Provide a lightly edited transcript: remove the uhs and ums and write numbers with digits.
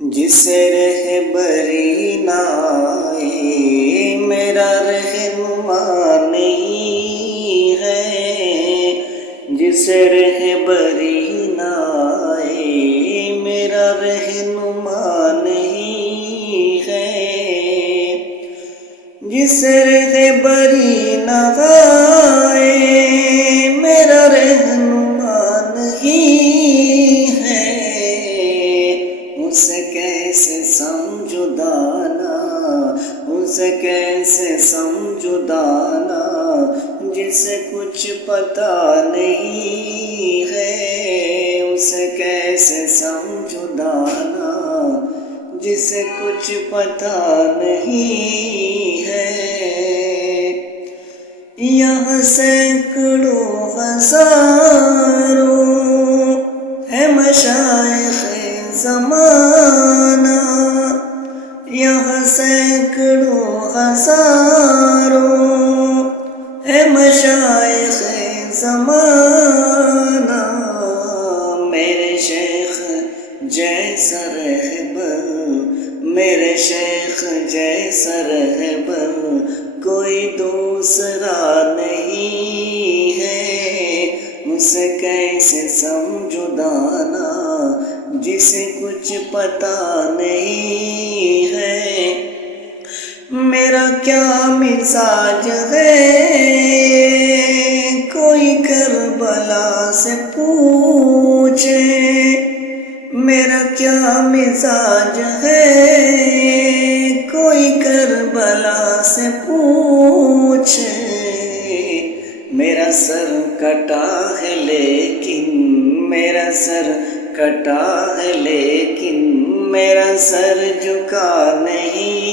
جسے رہبری نہ آئے میرا رہنما نہیں ہے، جسے رہبری نہ آئے میرا رہنما نہیں ہے، جسے رہبری نہ آئے میرا رہنما نہیں ہے، اسے کیسے سمجھو دانا، اسے کیسے سمجھو دانا جسے کچھ پتا نہیں ہے، اسے کیسے سمجھو دانا جسے کچھ پتا نہیں ہے۔ یہاں سینکڑوں ہزاروں ہے مشائخ زمانہ، یہاں سینکڑوں ہزاروں ہے مشائخ زمانہ، میرے شیخ جیسا رہبر، میرے شیخ جیسا رہبر کوئی دوسرا نہیں ہے، اسے کیسے سمجھو دانا جسے کچھ پتا نہیں ہے۔ میرا کیا مزاج ہے کوئی کربلا سے پوچھے، میرا کیا مزاج ہے کوئی کربلا سے پوچھے، میرا سر کٹا ہے لیکن، میرا سر کٹا ہے لیکن میرا سر جھکا نہیں